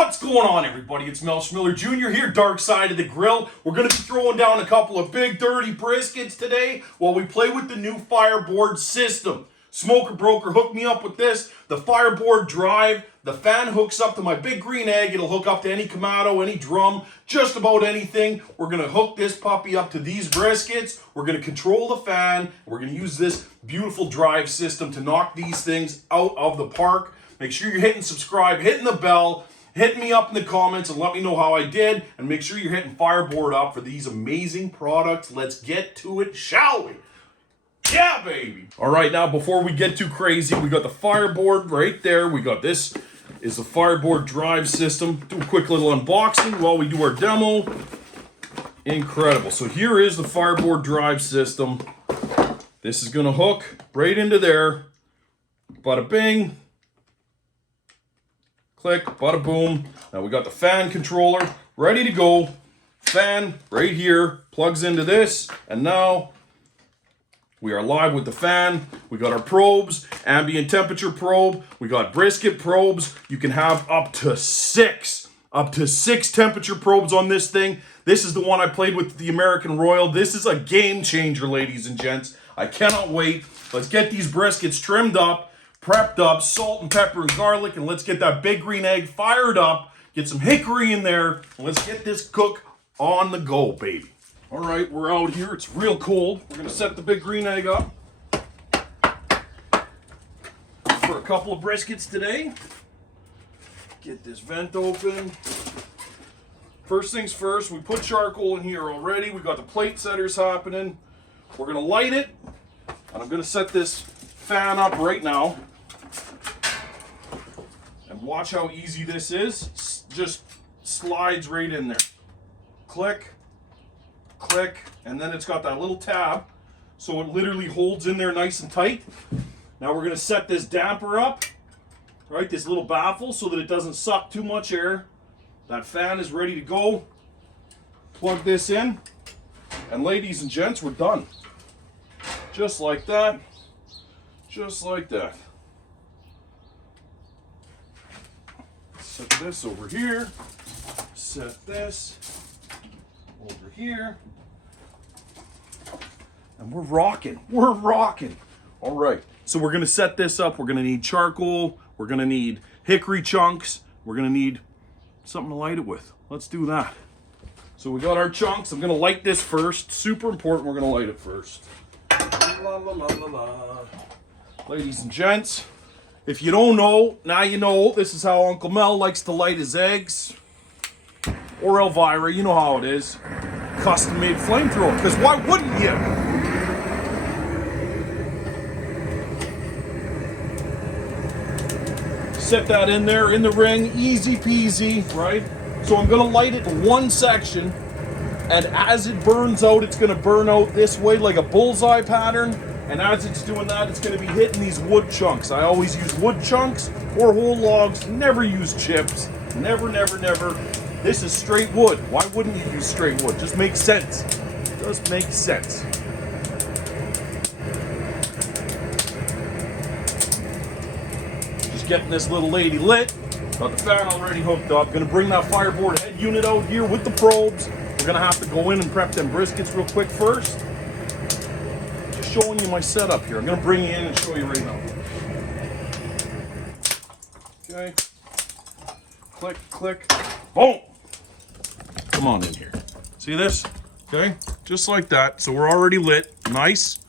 What's going on, everybody? It's Mel Schmiller Jr. here, Darkside of the Grill. We're going to be throwing down a couple of big, dirty briskets today while we play with the new Fireboard system. Smokerbroker hooked me up with this, the Fireboard Drive. The fan hooks up to my big green egg. It'll hook up to any Kamado, any drum, just about anything. We're going to hook this puppy up to these briskets. We're going to control the fan. We're going to use this beautiful drive system to knock these things out of the park. Make sure you're hitting subscribe, hitting the bell. Hit me up in the comments and let me know how I did. And make sure you're hitting Fireboard up for these amazing products. Let's get to it, shall we? Yeah, baby. All right, now before we get too crazy, we got the Fireboard right there. We got this is the Fireboard Drive system. Do a quick little unboxing while we do our demo. Incredible. So here is the Fireboard Drive system. This is going to hook right into there. Bada bing. Click, bada boom. Now we got the fan controller ready to go. Fan right here, plugs into this, and now we are live with the fan. We got our probes, ambient temperature probe. We got brisket probes. You can have up to six temperature probes on this thing. This is the one I played with the American Royal. This is a game changer, ladies and gents. I cannot wait. Let's get these briskets trimmed up, prepped up, salt and pepper and garlic, and let's get that big green egg fired up, get some hickory in there, and let's get this cook on the go, baby. All right, we're out here. It's real cold. We're gonna set the big green egg up for a couple of briskets today. Get this vent open. First things first, we put charcoal in here already. We got the plate setters happening. We're gonna light it, and I'm gonna set this fan up right now. And watch how easy this is. Just slides right in there. Click, click, and then it's got that little tab, so it literally holds in there nice and tight. Now we're going to set this damper up, right, this little baffle, so that it doesn't suck too much air. That fan is ready to go. Plug this in, and ladies and gents, we're done. Just like that. Just like that. Set this over here. Set this over here. And we're rocking. We're rocking. All right. So we're going to set this up. We're going to need charcoal. We're going to need hickory chunks. We're going to need something to light it with. Let's do that. So we got our chunks. I'm going to light this first. Super important. We're going to light it first. La, la, la, la, la. Ladies and gents, if you don't know, now you know. This is how Uncle Mel likes to light his eggs. Or Elvira, you know how it is. Custom-made flamethrower, because why wouldn't you? Set that in there, in the ring, easy peasy, right? So I'm gonna light it in one section, and as it burns out, it's gonna burn out this way like a bullseye pattern. And as it's doing that, it's going to be hitting these wood chunks. I always use wood chunks or whole logs. Never use chips. Never, never, never. This is straight wood. Why wouldn't you use straight wood? Just makes sense. Just makes sense. Just getting this little lady lit. Got the fan already hooked up. Going to bring that Fireboard head unit out here with the probes. We're going to have to go in and prep them briskets real quick first. Showing you my setup here. I'm going to bring you in and show you right now. Okay. Click, click. Boom! Come on in here. See this? Okay. Just like that. So we're already lit. Nice.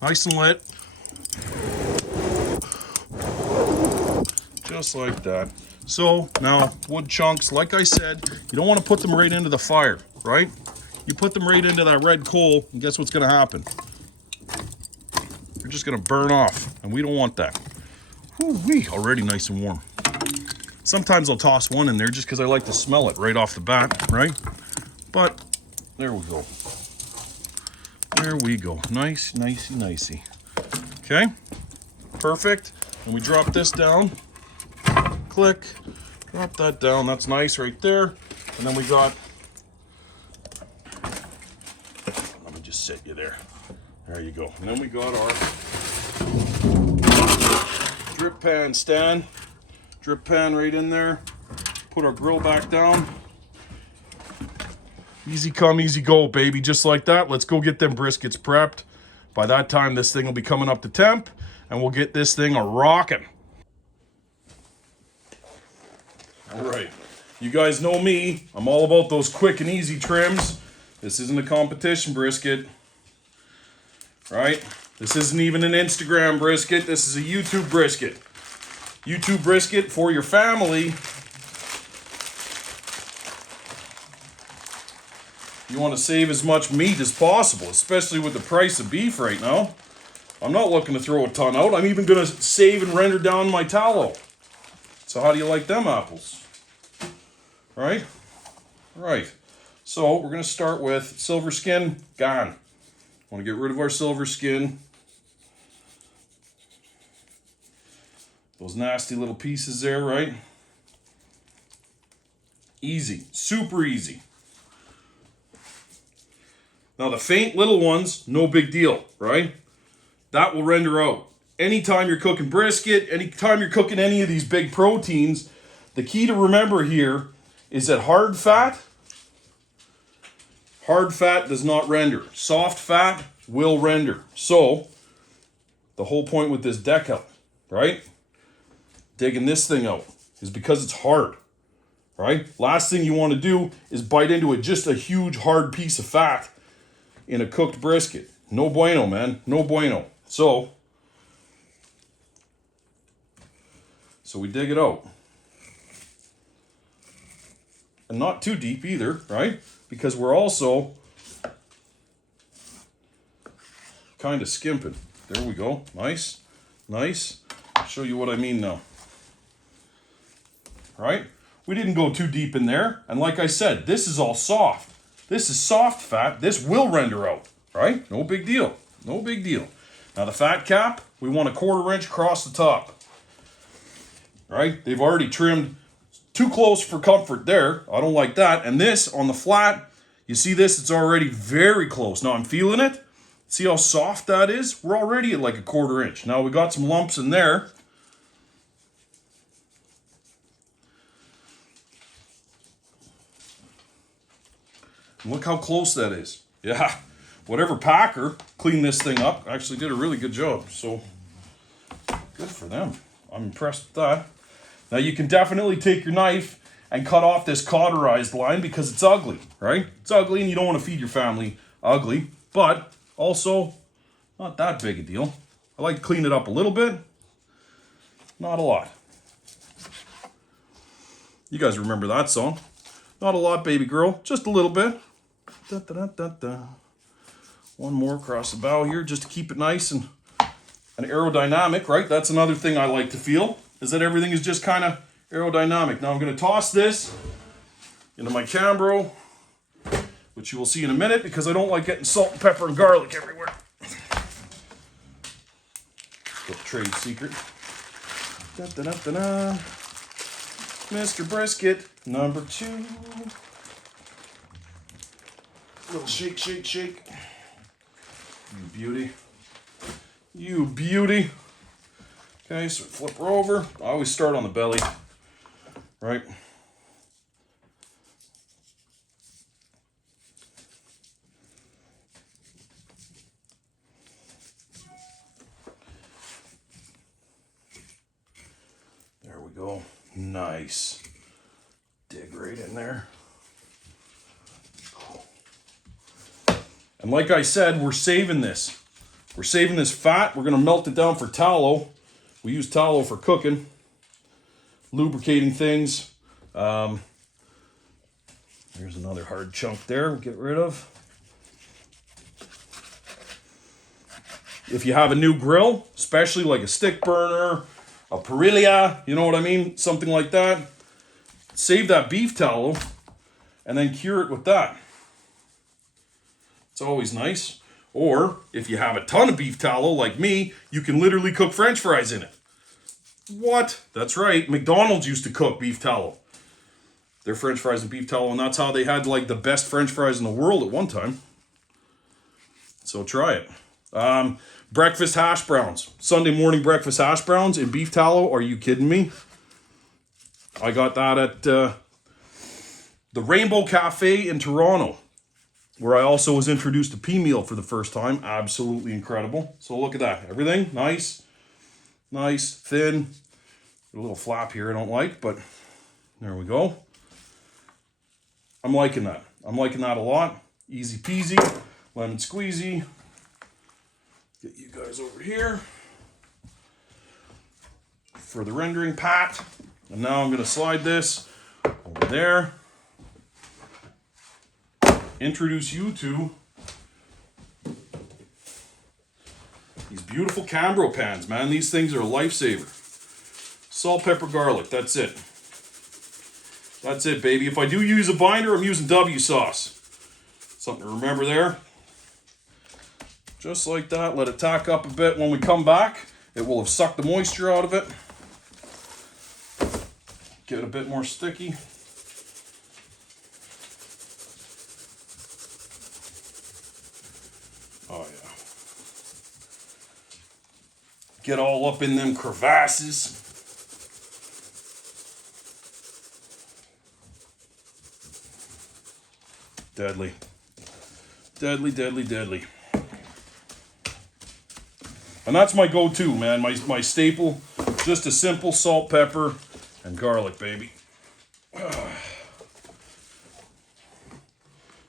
Nice and lit. Just like that. So now wood chunks, like I said, you don't want to put them right into the fire, right? You put them right into that red coal, and guess what's going to happen? Just gonna burn off, and we don't want that. Woo-wee, already nice and warm. Sometimes I'll toss one in there just because I like to smell it right off the bat, right? But there we go. There we go. Nice, nicey, nicey. Okay, perfect. And we drop this down. Click, drop that down. That's nice right there. And then we got. Let me just sit you there. There you go. And then we got our drip pan stand. Drip pan right in there. put our grill back down. Easy come, easy go, baby. Just like that. Let's go get them briskets prepped. By that time, this thing will be coming up to temp, and we'll get this thing a-rocking. All right. You guys know me. I'm all about those quick and easy trims. This isn't a competition brisket, right? This isn't even an Instagram brisket. This is a YouTube brisket. YouTube brisket for your family. You want to save as much meat as possible, especially with the price of beef right now. I'm not looking to throw a ton out. I'm even going to save and render down my tallow. So how do you like them apples? Right? Right. So we're going to start with silver skin, gone. Want to get rid of our silver skin. Those nasty little pieces there, right? Easy, super easy. Now the faint little ones, no big deal, right? That will render out. Anytime you're cooking brisket, anytime you're cooking any of these big proteins, the key to remember here is that hard fat does not render. Soft fat will render. So, the whole point with this decal, right? Digging this thing out is because it's hard, right? Last thing you want to do is bite into it, just a huge hard piece of fat in a cooked brisket. No bueno, man. No bueno. So we dig it out. And not too deep either, right? Because we're also kind of skimping. There we go. Nice. Nice. I'll show you what I mean now. Right? We didn't go too deep in there. And like I said, this is all soft. This is soft fat. This will render out, right? No big deal. No big deal. Now the fat cap, we want a 1/4 inch across the top. Right? They've already trimmed too close for comfort there. I don't like that. And this on the flat, you see this? It's already very close. Now I'm feeling it. See how soft that is? We're already at like a 1/4 inch. Now we got some lumps in there. Look how close that is. Yeah, whatever packer cleaned this thing up actually did a really good job. So good for them. I'm impressed with that. Now you can definitely take your knife and cut off this cauterized line because it's ugly, right? It's ugly and you don't want to feed your family ugly, but also not that big a deal. I like to clean it up a little bit, not a lot. You guys remember that song? Not a lot, baby girl, just a little bit. Da, da, da, da, da. One more across the bow here just to keep it nice and aerodynamic, right? That's another thing I like to feel, is that everything is just kind of aerodynamic. Now I'm going to toss this into my Cambro, which you will see in a minute because I don't like getting salt and pepper and garlic everywhere. Little trade secret. Da, da, da, da, da. Mr. Brisket, number 2. Little shake, shake, shake. You beauty. You beauty. Okay, so flip her over. I always start on the belly, right? There we go. Nice. Dig right in there. And like I said, we're saving this. We're saving this fat. We're going to melt it down for tallow. We use tallow for cooking, lubricating things. There's another hard chunk there we'll get rid of. If you have a new grill, especially like a stick burner, a parrilla, you know what I mean? Something like that. Save that beef tallow and then cure it with that. It's always nice. Or if you have a ton of beef tallow like me, you can literally cook French fries in it. What? That's right. McDonald's used to cook beef tallow. Their French fries and beef tallow, and that's how they had like the best French fries in the world at one time. So try it. Breakfast hash browns. Sunday morning breakfast hash browns in beef tallow. Are you kidding me? I got that at the Rainbow Cafe in Toronto, where I also was introduced to pea meal for the first time. Absolutely incredible. So look at that. Everything nice, thin. A little flap here I don't like, but there we go. I'm liking that. I'm liking that a lot. Easy peasy, lemon squeezy. Get you guys over here for the rendering pat. And now I'm going to slide this over there. Introduce you to these beautiful Cambro pans, man. These things are a lifesaver. Salt, pepper, garlic. That's it. That's it, baby. If I do use a binder, I'm using W sauce. Something to remember there. Just like that. Let it tack up a bit. When we come back, it will have sucked the moisture out of it. Get a bit more sticky. Oh yeah. Get all up in them crevasses. Deadly. Deadly, deadly, deadly. And that's my go-to, man. My staple. Just a simple salt, pepper, and garlic, baby.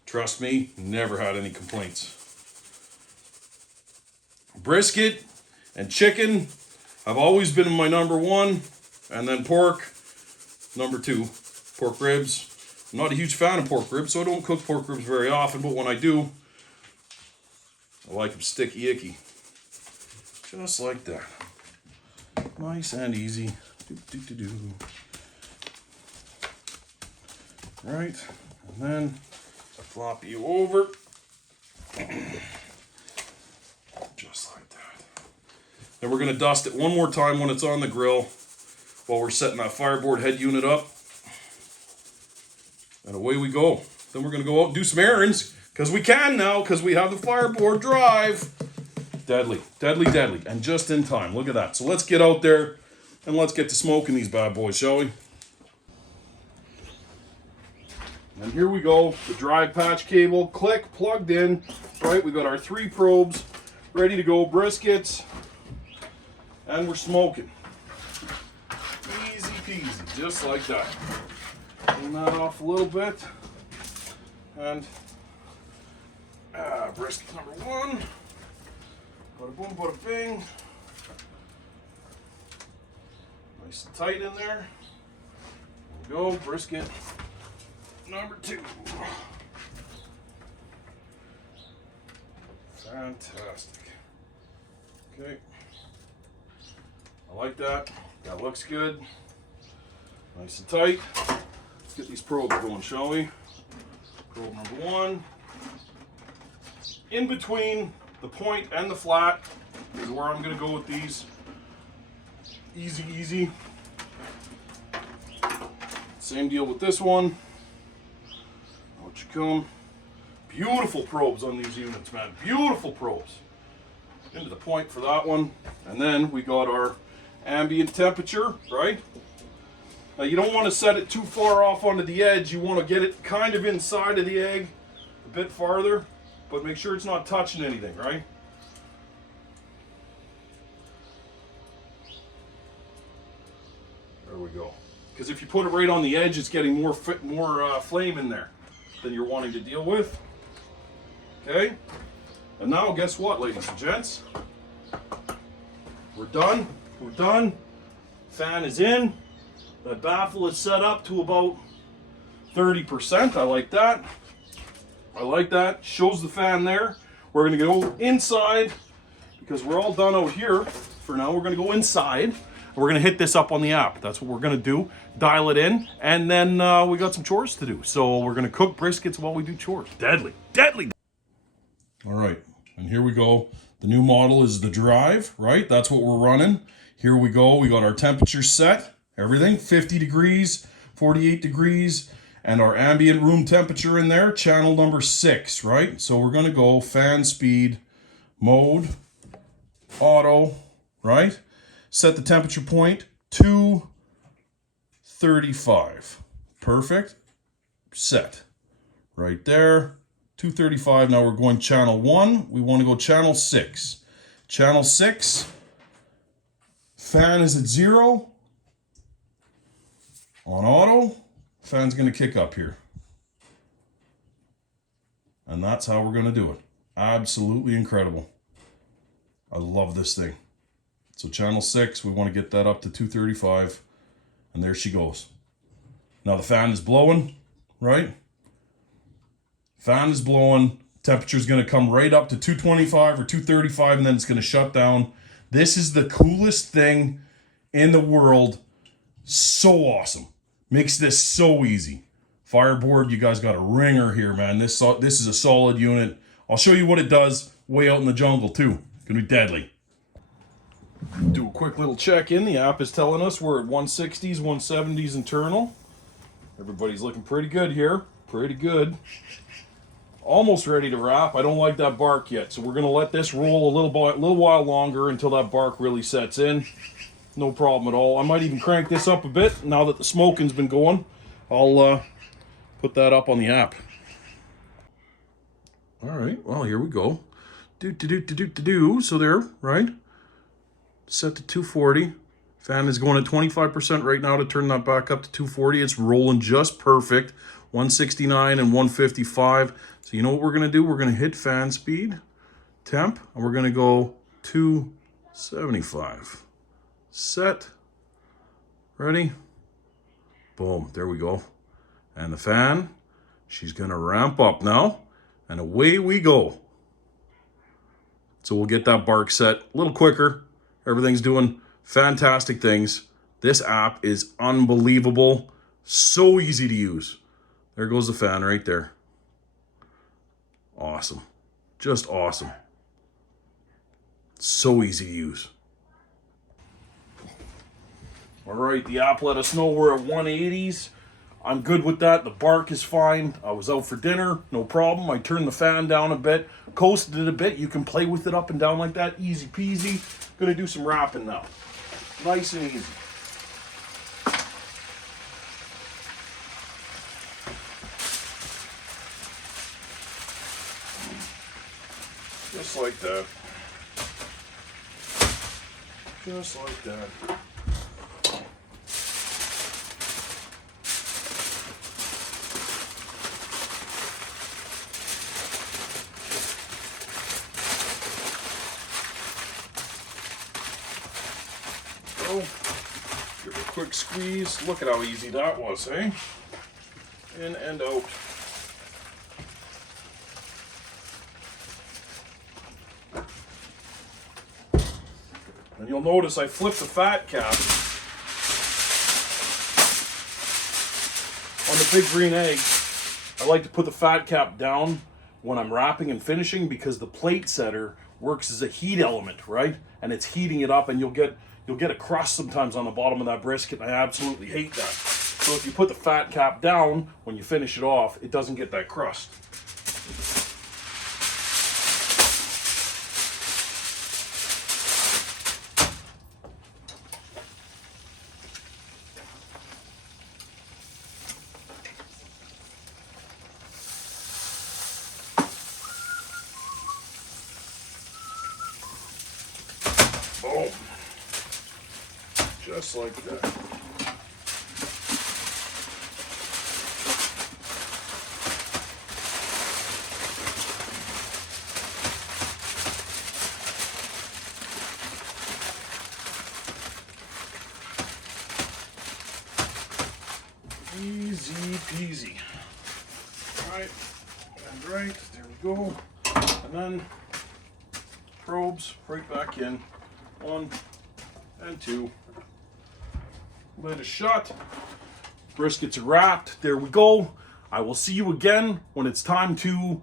Trust me, never had any complaints. Brisket and chicken have always been my number one. And then pork, number two. Pork ribs. I'm not a huge fan of pork ribs, so I don't cook pork ribs very often. But when I do, I like them sticky icky. Just like that. Nice and easy. Right, and then flop you over. Just like that. Then we're going to dust it one more time when it's on the grill while we're setting that Fireboard head unit up. And away we go. Then we're going to go out and do some errands, because we can now, because we have the Fireboard Drive. Deadly, deadly, deadly. And just in time. Look at that. So let's get out there and let's get to smoking these bad boys, shall we? And here we go. The dry patch cable, click, plugged in. Right, we got our 3 probes ready to go. Briskets. And we're smoking. Easy peasy, just like that. Clean that off a little bit. And brisket number 1. Bada boom, bada bing. Nice and tight in there. There we go. Brisket number 2. Fantastic. Okay. I like that. That looks good. Nice and tight. Let's get these probes going, shall we? Probe number 1. In between the point and the flat is where I'm going to go with these. Easy, easy. Same deal with this one. Out you come. Beautiful probes on these units, man. Beautiful probes. Into the point for that one. And then we got our ambient temperature, right? Now you don't want to set it too far off onto the edge. You want to get it kind of inside of the egg a bit farther, but make sure it's not touching anything, right? There we go. Because if you put it right on the edge, it's getting more flame in there than you're wanting to deal with. Okay? And now guess what, ladies and gents? We're done. We're done. Fan is in. The baffle is set up to about 30%. I like that. I like that. Shows the fan there. We're going to go inside because we're all done out here. For now, we're going to go inside. We're going to hit this up on the app. That's what we're going to do. Dial it in. And then we got some chores to do. So we're going to cook briskets while we do chores. Deadly. Deadly. All right. And here we go. The new model is the Drive, right? That's what we're running. Here we go. We got our temperature set. Everything. 50 degrees, 48 degrees. And our ambient room temperature in there. Channel number 6, right? So we're going to go fan speed, mode, auto, right? Set the temperature point to 35. Perfect. set. Right there, 235. Now we're going channel 1. We want to go channel 6. Channel 6, fan is at 0. On auto, fan's going to kick up here. And that's how we're going to do it. Absolutely incredible. I love this thing. So channel 6, we want to get that up to 235. And there she goes. Now the fan is blowing, right? Fan is blowing. Temperature is going to come right up to 225 or 235, and then it's going to shut down. This is the coolest thing in the world. So awesome. Makes this so easy. Fireboard, you guys got a ringer here, man. This is a solid unit. I'll show you what it does way out in the jungle, too. It's going to be deadly. Do a quick little check in. The app is telling us we're at 160s, 170s internal. Everybody's looking pretty good here. Pretty good. Almost ready to wrap. I don't like that bark yet, so we're going to let this roll a little while longer until that bark really sets in. No problem at all. I might even crank this up a bit now that the smoking's been going. I'll put that up on the app. All right, well, here we go. So there, right? Set to 240. Fan is going at 25% right now to turn that back up to 240. It's rolling just perfect. 169 and 155. So you know what we're going to do? We're going to hit fan speed, temp, and we're going to go 275. Set. Ready? Boom. There we go. And the fan, she's going to ramp up now. And away we go. So we'll get that bark set a little quicker. Everything's doing fantastic things. This app is unbelievable. So easy to use. There goes the fan right there. Awesome. Just awesome. So easy to use. All right, the app let us know we're at 180s. I'm good with that. The bark is fine. I was out for dinner, no problem. I turned the fan down a bit, coasted it a bit. You can play with it up and down like that, easy peasy. Gonna do some wrapping now. Nice and easy. Just like that. Just like that. Give it a quick squeeze. Look at how easy that was, eh? In and out. And you'll notice I flipped the fat cap on the big green egg. I like to put the fat cap down when I'm wrapping and finishing because the plate setter works as a heat element, right? And it's heating it up, and you'll get a crust sometimes on the bottom of that brisket, and I absolutely hate that. So if you put the fat cap down when you finish it off, it doesn't get that crust. Boom. Just like that. Easy peasy. Right, and right, there we go. And then probes right back in. 1 and 2. Lid is shut. Briskets are wrapped. There we go. I will see you again when it's time to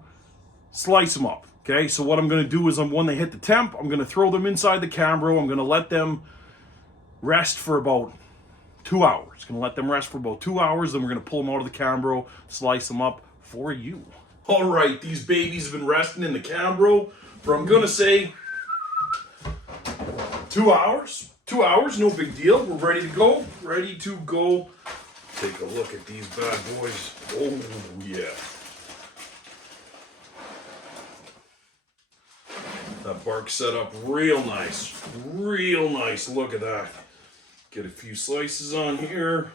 slice them up. Okay, so what I'm going to do is when they hit the temp, I'm going to throw them inside the Cambro. I'm going to let them rest for about 2 hours. Going to let them rest for about 2 hours. Then we're going to pull them out of the Cambro, slice them up for you. All right, these babies have been resting in the Cambro for, I'm going to say, 2 hours. 2 hours, no big deal. We're ready to go. Ready to go Take a look at these bad boys. Oh, yeah. That bark set up real nice. Real nice. Look at that. Get a few slices on here.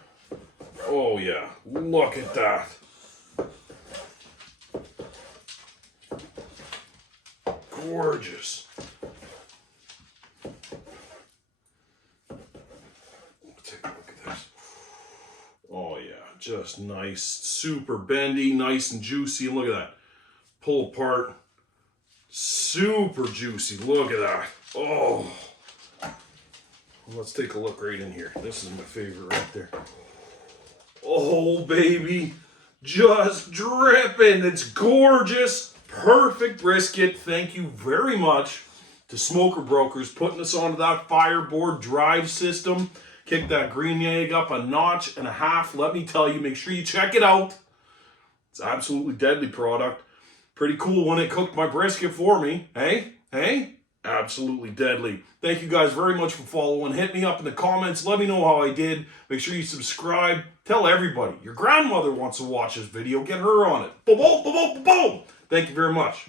Oh, yeah. Look at that. Gorgeous. Take a look at this. Oh, yeah. Just nice. Super bendy. Nice and juicy. Look at that. Pull apart. Super juicy. Look at that. Oh. Let's take a look right in here. This is my favorite right there. Oh, baby. Just dripping. It's gorgeous. Perfect brisket. Thank you very much to Smokerbroker's putting us onto that Fireboard Drive system. Kick that green egg up a notch and a half. Let me tell you, make sure you check it out. It's absolutely deadly product. Pretty cool when it cooked my brisket for me. Hey? Hey? Absolutely deadly. Thank you guys very much for following. Hit me up in the comments. Let me know how I did. Make sure you subscribe. Tell everybody. Your grandmother wants to watch this video. Get her on it. Boom, boom, boom, boom, boom. Thank you very much.